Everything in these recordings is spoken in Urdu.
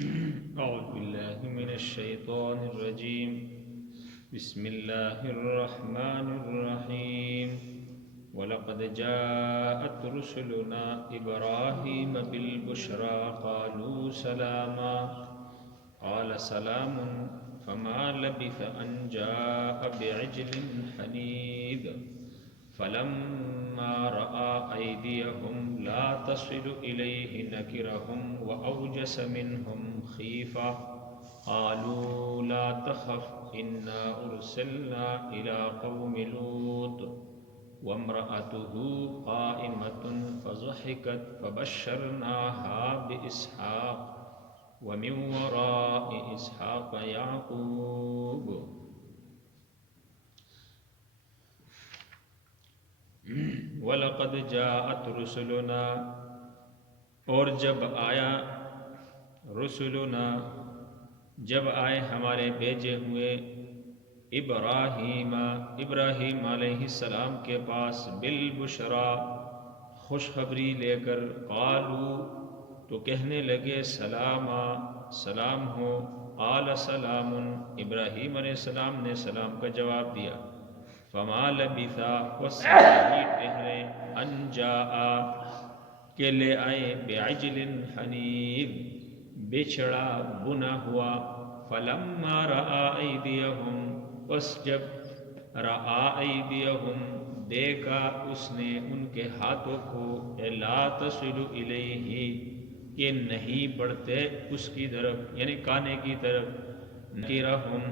أعوذ بالله من الشيطان الرجيم. بسم الله الرحمن الرحيم. ولقد جاءت رسلنا إبراهيم بالبشرى قالوا سلاما قال سلام فما لبث أن جاء بعجل حنيذ فلما رأى أيديهم لا تصل إليه نكرهم وأوجس منهم خيفة قالوا لا تخف إنا أرسلنا إلى قوم لوط وامرأته قائمة فضحكت فبشرناها بإسحاق ومن وراء إسحاق يعقوب. وَلَقَدْ جَاءَتْ رُسُلُنَا، اور جب آیا رسولنا، جب آئے ہمارے بھیجے ہوئے ابراہیم علیہ السلام کے پاس بالبشرا، خوشخبری لے کر، قالوا تو کہنے لگے سلاما، سلام ہو، قال سلام، ابراہیم علیہ السلام نے سلام کا جواب دیا، فما لبثا بس نہیں ٹھہرے، ان جاء کہ لے آئے، بعجل حنیذ بچڑا بنا ہوا، فلما رأى ایدیہم بس جب رأى ایدیہم دیکھا اس نے ان کے ہاتھوں کو، لا تصل الیہ کہ نہیں بڑھتے اس کی طرف، یعنی کانے کی طرف، نکرہم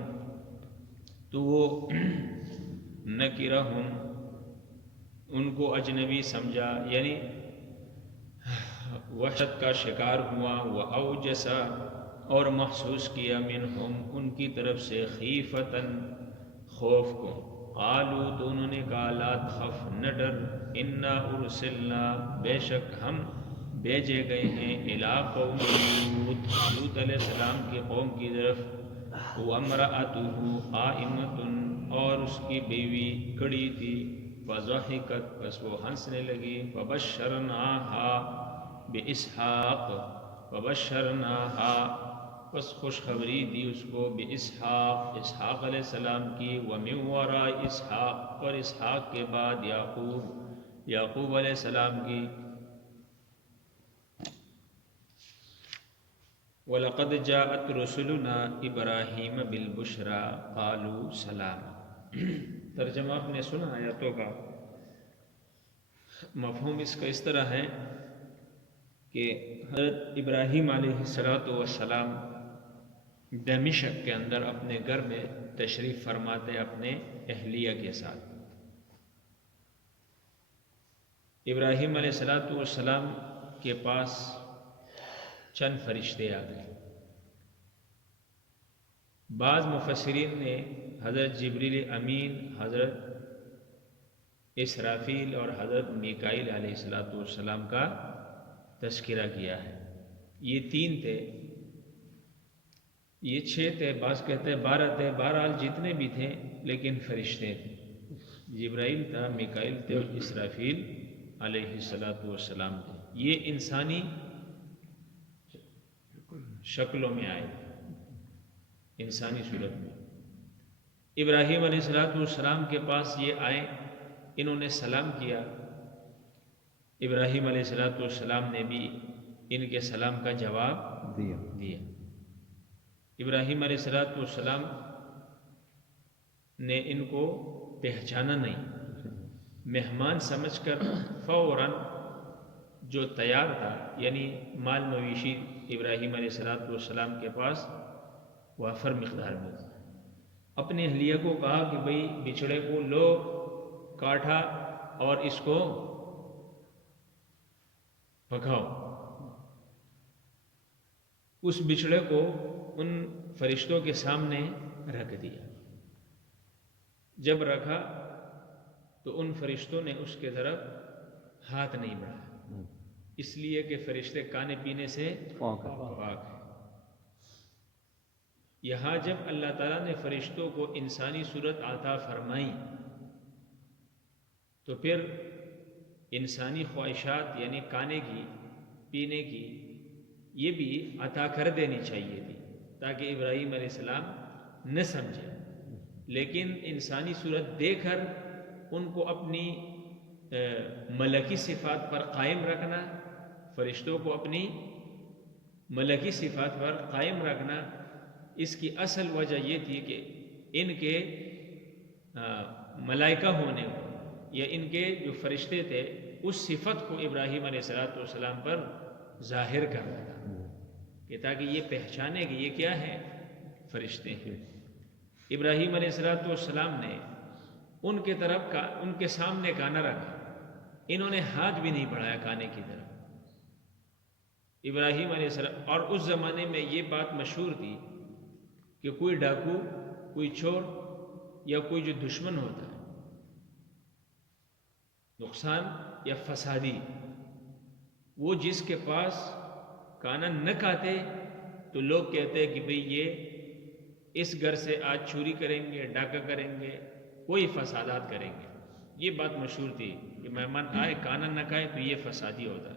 تو وہ نکرہم ان کو اجنبی سمجھا، یعنی وحشت کا شکار ہوا، وَأَوْجَسَ اور محسوس کیا، منہم ان کی طرف سے، خیفتاً خوف کو، قالوا تو انہوں نے کہا، لا تخف نہ ڈر، انا ارسلنا بے شک ہم بھیجے گئے ہیں، الی قوم لوط علیہ السلام کی قوم کی طرف، وامرأتہ قائمۃ اور اس کی بیوی کھڑی تھی، فضحکت بس وہ ہنسنے لگی، فبشرناہا باسحاق، فبشرناہا بس خوشخبری دی اس کو، باسحاق اسحاق علیہ السلام کی، ومن وراء اسحاق اور اسحاق کے بعد یعقوب علیہ السلام کی. وَلَقَدْ جَاءَتْ رُسُلُنَا إِبْرَاهِيمَ بِالْبُشْرَى قَالُوا سَلَامًا. ترجمہ آپ نے سنا آیاتوں کا. مفہوم اس کا اس طرح ہے کہ حضرت ابراہیم علیہ السلام دمشق کے اندر اپنے گھر میں تشریف فرماتے اپنے اہلیہ کے ساتھ. ابراہیم علیہ السلام کے پاس چند فرشتے آ گئے. بعض مفسرین نے حضرت جبریل امین، حضرت اسرافیل اور حضرت میکائیل علیہ السلام کا تذکرہ کیا ہے. یہ 3 تھے، یہ 6 تھے، بعض کہتے ہیں 12 تھے، بہرحال جتنے بھی تھے لیکن فرشتے تھے. جبرائیل تھا، میکائیل تھے اور اسرافیل علیہ السلام تھے. یہ انسانی شکلوں میں آئے، انسانی صورت میں. ابراہیم علیہ السلام کے پاس یہ آئے، انہوں نے سلام کیا. ابراہیم علیہ السلام نے بھی ان کے سلام کا جواب دیا. ابراہیم علیہ السلام نے ان کو پہچانا نہیں، مہمان سمجھ کر فوراً جو تیار تھا، یعنی مال مویشی ابراہیم علیہ السلام کے پاس وافر مقدار میں، اپنے اہلیہ کو کہا کہ بھئی بچڑے کو لو، کاٹا اور اس کو پکاؤ. اس بچڑے کو ان فرشتوں کے سامنے رکھ دیا. جب رکھا تو ان فرشتوں نے اس کے طرف ہاتھ نہیں بڑھایا، اس لیے کہ فرشتے کھانے پینے سے پاک ہیں. یہاں جب اللہ تعالیٰ نے فرشتوں کو انسانی صورت عطا فرمائی تو پھر انسانی خواہشات، یعنی کھانے کی، پینے کی یہ بھی عطا کر دینی چاہیے تھی تاکہ ابراہیم علیہ السلام نہ سمجھے، لیکن انسانی صورت دے کر ان کو اپنی ملکی صفات پر قائم رکھنا، فرشتوں کو اپنی ملکی صفات پر قائم رکھنا، اس کی اصل وجہ یہ تھی کہ ان کے ملائکہ ہونے کو یا ان کے جو فرشتے تھے اس صفت کو ابراہیم علیہ السلام پر ظاہر کرنا تھا، کہ تاکہ یہ پہچانے کہ یہ کیا ہے، فرشتے ہیں۔ ابراہیم علیہ السلام نے ان کے طرف ان کے سامنے کانا رکھا، انہوں نے ہاتھ بھی نہیں بڑھایا کانے کی طرف۔ ابراہیم علیہ السلام، اور اس زمانے میں یہ بات مشہور تھی کہ کوئی ڈاکو، کوئی چور یا کوئی جو دشمن ہوتا ہے نقصان یا فسادی، وہ جس کے پاس کانا نہ کاتے تو لوگ کہتے ہیں کہ بھئی یہ اس گھر سے آج چوری کریں گے، ڈاکہ کریں گے، کوئی فسادات کریں گے۔ یہ بات مشہور تھی کہ مہمان آئے کانا نہ کھائے تو یہ فسادی ہوتا ہے۔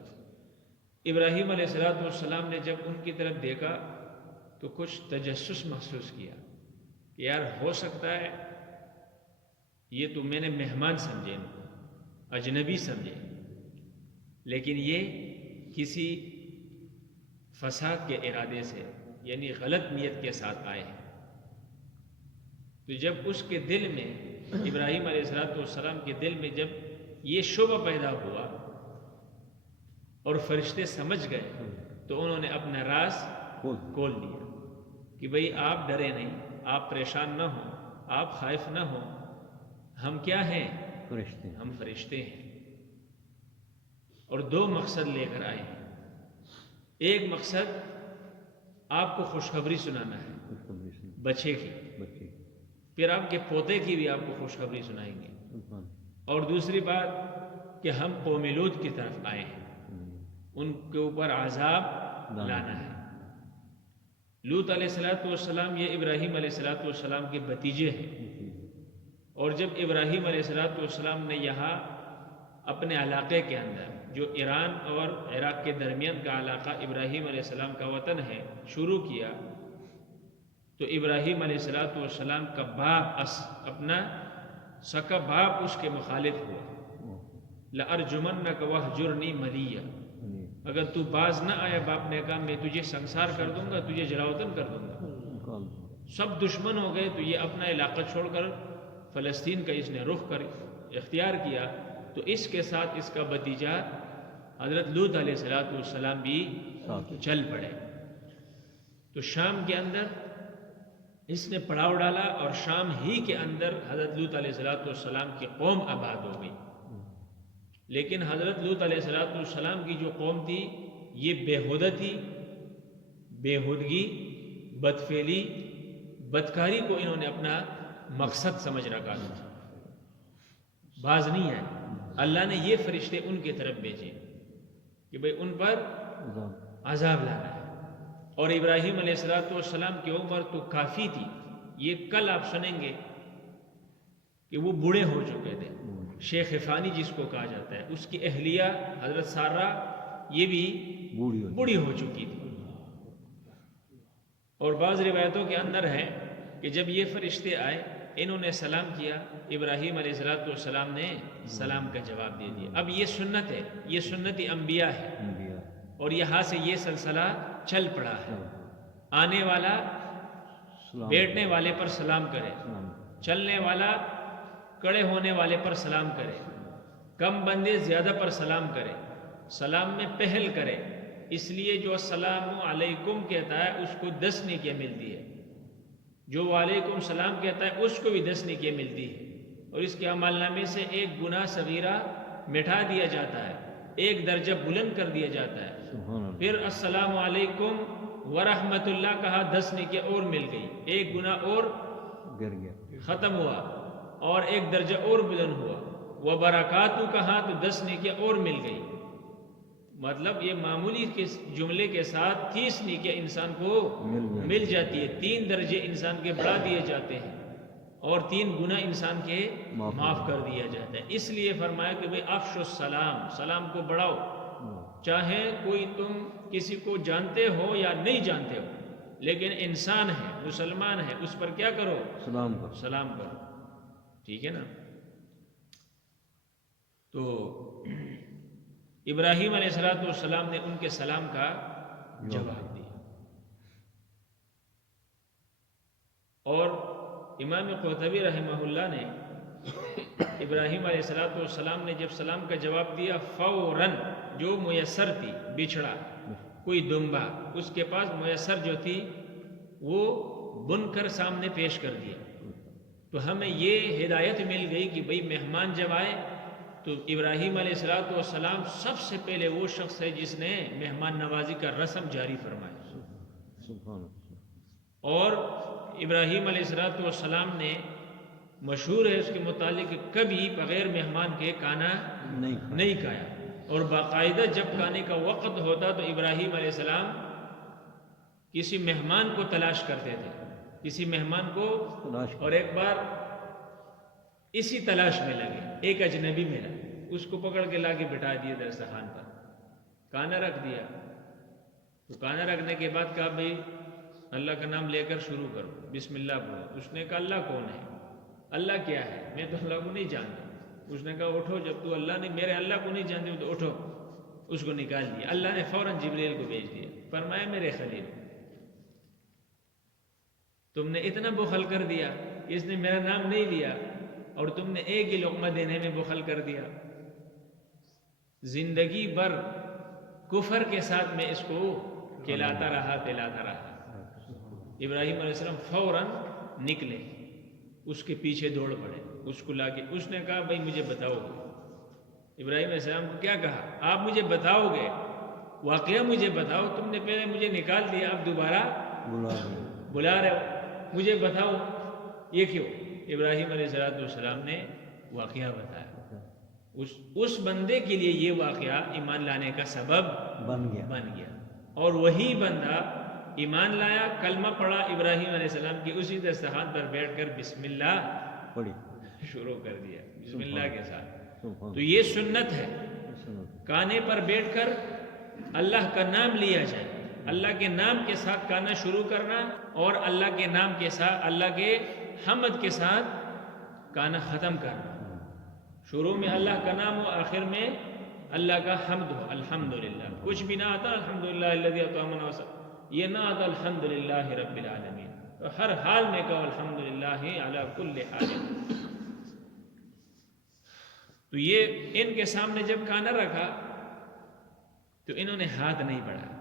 ابراہیم علیہ السلام نے جب ان کی طرف دیکھا تو کچھ تجسس محسوس کیا کہ یار ہو سکتا ہے یہ تو میں نے مہمان سمجھے، ان کو اجنبی سمجھے، لیکن یہ کسی فساد کے ارادے سے یعنی غلط نیت کے ساتھ آئے ہیں۔ تو جب اس کے دل میں، ابراہیم علیہ السلام کے دل میں جب یہ شبہ پیدا ہوا اور فرشتے سمجھ گئے تو انہوں نے اپنا راز کھول دیا کہ بھئی آپ ڈرے نہیں، آپ پریشان نہ ہوں، آپ خائف نہ ہوں، ہم کیا ہیں؟ فرشتے، ہم فرشتے ہیں۔ اور دو مقصد لے کر آئے ہیں۔ ایک مقصد آپ کو خوشخبری سنانا ہے بچے کی، پھر آپ کے پوتے کی بھی آپ کو خوشخبری سنائیں گے، اور دوسری بات کہ ہم قوم لوط کی طرف آئے ہیں، ان کے اوپر عذاب لانا ہے۔ لوط علیہ السلام یہ ابراہیم علیہ السلام کے بھتیجے ہیں، اور جب ابراہیم علیہ السلام نے یہاں اپنے علاقے کے اندر جو ایران اور عراق کے درمیان کا علاقہ ابراہیم علیہ السلام کا وطن ہے شروع کیا، تو ابراہیم علیہ السلام کا باپ اپنا سکا باپ اس کے مخالف ہوا۔ لَأَرْجُمَنَّكَ وَاهْجُرْنِي مَلِيًّا، اگر تو باز نہ آیا باپ نے کہا میں تجھے سنسار کر دوں گا، تجھے جلاوطن کر دوں گا۔ سب دشمن ہو گئے تو یہ اپنا علاقہ چھوڑ کر فلسطین کا اس نے رخ کر اختیار کیا، تو اس کے ساتھ اس کا بھتیجا حضرت لوط علیہ السلام بھی چل پڑے۔ تو شام کے اندر اس نے پڑاؤ ڈالا، اور شام ہی کے اندر حضرت لوط علیہ السلام کی قوم آباد ہو گئی۔ لیکن حضرت لوط علیہ السلام کی جو قوم تھی یہ بےہودہ تھی، بےہودگی، بدفعلی، بدکاری کو انہوں نے اپنا مقصد سمجھ رکھا تھا، باز نہیں ہے۔ اللہ نے یہ فرشتے ان کی طرف بھیجے کہ بھئی ان پر عذاب لانا ہے، اور ابراہیم علیہ السلام کی عمر تو کافی تھی۔ یہ کل آپ سنیں گے کہ وہ بوڑھے ہو چکے تھے، شیخ فانی جس کو کہا جاتا ہے، اس کی اہلیہ حضرت سارہ یہ بھی بوڑھی ہو چکی تھی۔ اور بعض روایتوں کے اندر ہے کہ جب یہ فرشتے آئے انہوں نے سلام کیا، ابراہیم علیہ السلام نے سلام کا جواب دے دیا۔ اب یہ سنت ہے، یہ سنت انبیاء ہے، اور یہاں سے یہ سلسلہ چل پڑا ہے۔ آنے والا بیٹھنے والے پر سلام کرے، چلنے والا کڑے ہونے والے پر سلام کرے، کم بندے زیادہ پر سلام کرے، سلام میں پہل کرے۔ اس لیے جو السلام علیکم کہتا ہے اس کو 10 نیکیاں ملتی ہے، جو وعلیکم السلام کہتا ہے اس کو بھی 10 نیکیاں ملتی ہے، اور اس کے عمل نامے سے ایک گناہ صغیرہ مٹا دیا جاتا ہے، ایک درجہ بلند کر دیا جاتا ہے۔ پھر السلام علیکم ورحمت اللہ کہا، 10 نیکیاں اور مل گئی، ایک گناہ اور ختم ہوا، اور ایک درجہ اور بلند ہوا۔ وبرکاتہ کہا تو 10 نیکیاں اور مل گئی۔ مطلب یہ معمولی جملے کے ساتھ 30 نیکیاں انسان کو مل جاتی ہے، 3 درجے انسان کے بڑھا دیے جاتے ہیں، اور 3 گناہ انسان کے معاف کر دیا جاتا ہے۔ اس لیے فرمایا کہ بھئی افشوا السلام، سلام کو بڑھاؤ۔ چاہے کوئی تم کسی کو جانتے ہو یا نہیں جانتے ہو، لیکن انسان ہے، مسلمان ہے، اس پر کیا کرو؟ سلام کرو. سلام کرو. ٹھیک ہے نا؟ تو ابراہیم علیہ السلام نے ان کے سلام کا جواب دیا. اور امام قرطبی رحمہ اللہ نے ابراہیم علیہ السلام نے جب سلام کا جواب دیا، فوراً جو میسر تھی، بچھڑا کوئی دمبا اس کے پاس میسر جو تھی وہ بن کر سامنے پیش کر دیا. تو ہمیں یہ ہدایت مل گئی کہ بھئی مہمان جب آئے تو ابراہیم علیہ السلام سب سے پہلے وہ شخص ہے جس نے مہمان نوازی کا رسم جاری فرمایا. اور ابراہیم علیہ السلام نے مشہور ہے اس کے متعلق کبھی بغیر مہمان کے کھانا نہیں کھایا، اور باقاعدہ جب کھانے کا وقت ہوتا تو ابراہیم علیہ السلام کسی مہمان کو تلاش کرتے تھے، کسی مہمان کو. اور ایک بار اسی تلاش میں لگے، ایک اجنبی ملا، اس کو پکڑ کے لا کے بٹھا دیے دسترخوان پر، کھانا رکھ دیا. تو کھانا رکھنے کے بعد کہا بھئی اللہ کا نام لے کر شروع کرو، بسم اللہ بولو. اس نے کہا اللہ کون ہے؟ اللہ کیا ہے؟ میں تو اللہ کو نہیں جانتا. اس نے کہا اٹھو، جب تو اللہ نے میرے اللہ کو نہیں جانتے تو اٹھو. اس کو نکال دیا. اللہ نے فوراً جبریل کو بھیج دیا، فرمایا میرے خلیل تم نے اتنا بخل کر دیا کہ اس نے میرا نام نہیں لیا اور تم نے ایک ہی لقمہ دینے میں بخل کر دیا. زندگی بھر کفر کے ساتھ میں اس کو کھلاتا رہا پلاتا رہا. ابراہیم علیہ السلام فوراً نکلے، اس کے پیچھے دوڑ پڑے، اس کو لا کے. اس نے کہا بھائی مجھے بتاؤ گے؟ ابراہیم علیہ السلام کو کیا کہا؟ آپ مجھے بتاؤ گے؟ واقعہ مجھے بتاؤ. تم نے پہلے مجھے نکال دیا، اب دوبارہ بلا رہے ہو، مجھے بتاؤ یہ کیوں؟ ابراہیم علیہ السلام نے واقعہ بتایا. اس بندے کے لیے یہ واقعہ ایمان لانے کا سبب بن گیا. اور وہی بندہ ایمان لایا، کلمہ پڑھا ابراہیم علیہ السلام کی اسی دسترخوان پر بیٹھ کر بسم اللہ شروع کر دیا، بسم اللہ کے ساتھ. تو یہ سنت ہے، کانے پر بیٹھ کر اللہ کا نام لیا جائے، اللہ کے نام کے ساتھ کھانا شروع کرنا، اور اللہ کے نام کے ساتھ، اللہ کے حمد کے ساتھ کھانا ختم کرنا. شروع میں اللہ کا نام ہو، آخر میں اللہ کا حمد ہو، الحمدللہ. کچھ بھی نہ آتا الحمدللہ الذی اطعمنا وسقانا، یہ نہ آتا الحمدللہ رب العالمین. تو ہر حال میں کہو الحمدللہ علی کل حال. تو یہ ان کے سامنے جب کھانا رکھا تو انہوں نے ہاتھ نہیں بڑھایا.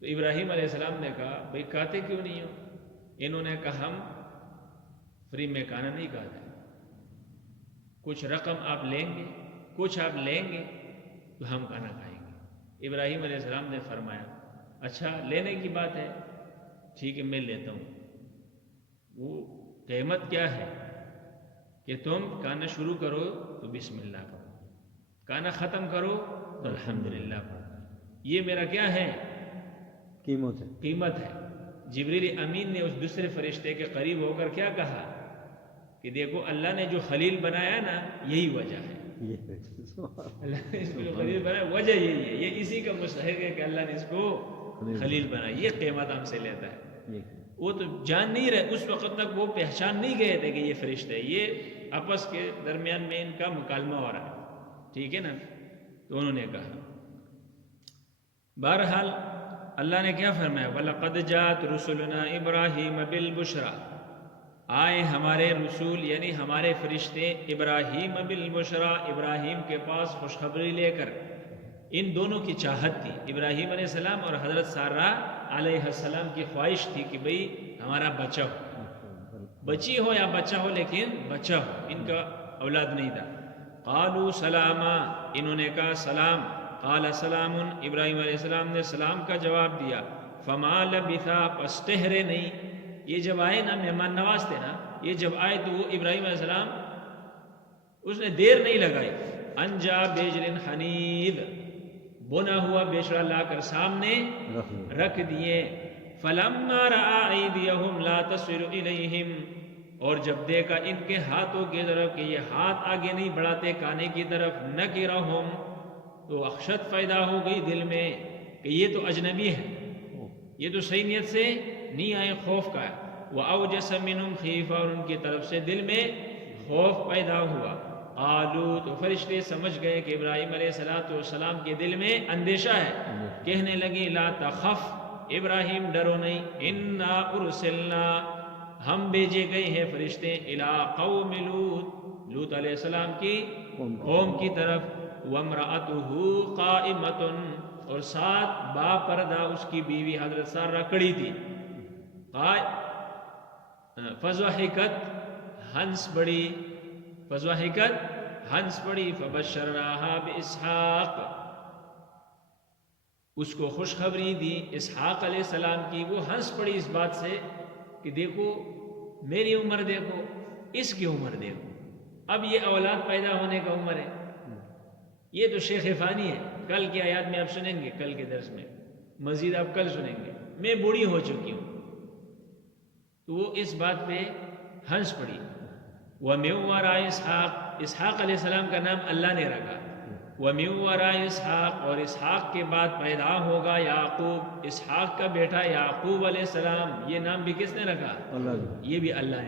تو ابراہیم علیہ السلام نے کہا بھئی کھاتے کیوں نہیں ہو؟ انہوں نے کہا ہم فری میں کھانا نہیں کھاتے، کچھ رقم آپ لیں گے، کچھ آپ لیں گے تو ہم کھانا کھائیں گے. ابراہیم علیہ السلام نے فرمایا اچھا لینے کی بات ہے، ٹھیک ہے میں لیتا ہوں. وہ قیمت کیا ہے کہ تم کھانا شروع کرو تو بسم اللہ پڑھو، کھانا ختم کرو تو الحمدللہ پڑھو. یہ میرا کیا ہے؟ قیمت ہے. جبریل امین نے اس دوسرے فرشتے کے قریب ہو کر کیا کہا کہ دیکھو اللہ نے جو خلیل بنایا نا یہی وجہ ہے. اللہ نے اس کو جو خلیل بنایا وجہ یہی ہے، یہ اسی کا مستحق ہے کہ اللہ نے اس کو خلیل بنایا. یہ قیمت ہم سے لیتا ہے. وہ تو جان نہیں رہے اس وقت تک، وہ پہچان نہیں گئے تھے کہ یہ فرشتے، یہ آپس کے درمیان میں ان کا مکالمہ ہو رہا ہے. ٹھیک ہے نا؟ تو انہوں نے کہا. بہرحال اللہ نے کیا فرمایا؟ وَلَقَدْ جَاءَتْ رُسُلُنَا إِبْرَاهِيمَ بِالْبُشْرَى، آئے ہمارے رسول یعنی ہمارے فرشتے ابراہیم بالبشرا، ابراہیم کے پاس خوشخبری لے کر. ان دونوں کی چاہت تھی، ابراہیم علیہ السلام اور حضرت سارہ علیہ السلام کی خواہش تھی کہ بھئی ہمارا بچہ ہو، بچی ہو یا بچہ ہو لیکن بچہ ہو. ان کا اولاد نہیں تھا. قالوا سلاما، انہوں نے کہا سلام. قال سلام، ابراہیم علیہ السلام نے سلام کا جواب دیا. فما لبثا، پس ٹھہرے نہیں. یہ جب آئے نا مہمان نواز تھے نا، یہ جب آئے تو وہ ابراہیم علیہ السلام اس نے دیر نہیں لگائی. انجا بیجر حنید، بنا ہوا بیچڑا لا کر سامنے رکھ دیے. فلما رأى أيديهم لا تصل إليهم، اور جب دیکھا ان کے ہاتھوں کی طرف کہ یہ ہاتھ آگے نہیں بڑھاتے کھانے کی طرف، نکرہم، تو وحشت پیدا ہو گئی دل میں کہ یہ تو اجنبی ہے، یہ تو صحیح نیت سے نہیں آئے، خوف کا ہے۔ وَأَوْجَسَ مِنْهُمْ خِيفَةً، اور ان کی طرف سے دل میں خوف پیدا ہوا۔ قالوا، تو فرشتے سمجھ گئے کہ ابراہیم علیہ السلام کے دل میں اندیشہ ہے، کہنے لگے لا تخف، ابراہیم ڈرو نہیں، انا ارسلنا، ہم بھیجے گئے ہیں فرشتے، الی قوم لوط، لوط علیہ السلام کی قوم کی طرف، وامرأتہ قائمۃ، اور ساتھ با پردہ اس کی بیوی حضرت سارہ کڑی تھی، فضحکت، ہنس پڑی، فضحکت، ہنس پڑی، فبشرناہا باسحاق، اس کو خوشخبری دی اسحاق علیہ السلام کی۔ وہ ہنس پڑی اس بات سے کہ دیکھو میری عمر دیکھو، اس کی عمر دیکھو، اب یہ اولاد پیدا ہونے کا عمر ہے۔ یہ تو شیخ فانی ہے، کل کی آیات میں آپ سنیں گے، کل کے درس میں مزید آپ کل سنیں گے، میں بوڑھی ہو چکی ہوں۔ تو وہ اس بات پہ ہنس پڑی۔ وَمِن وَرَاءِ اسحاق، اسحاق علیہ السلام کا نام اللہ نے رکھا، وَمِن وَرَاءِ اسحاق، اور اسحاق کے بعد پیدا ہوگا یعقوب، اسحاق کا بیٹا یعقوب علیہ السلام، یہ نام بھی کس نے رکھا؟ اللہ، یہ بھی اللہ نے۔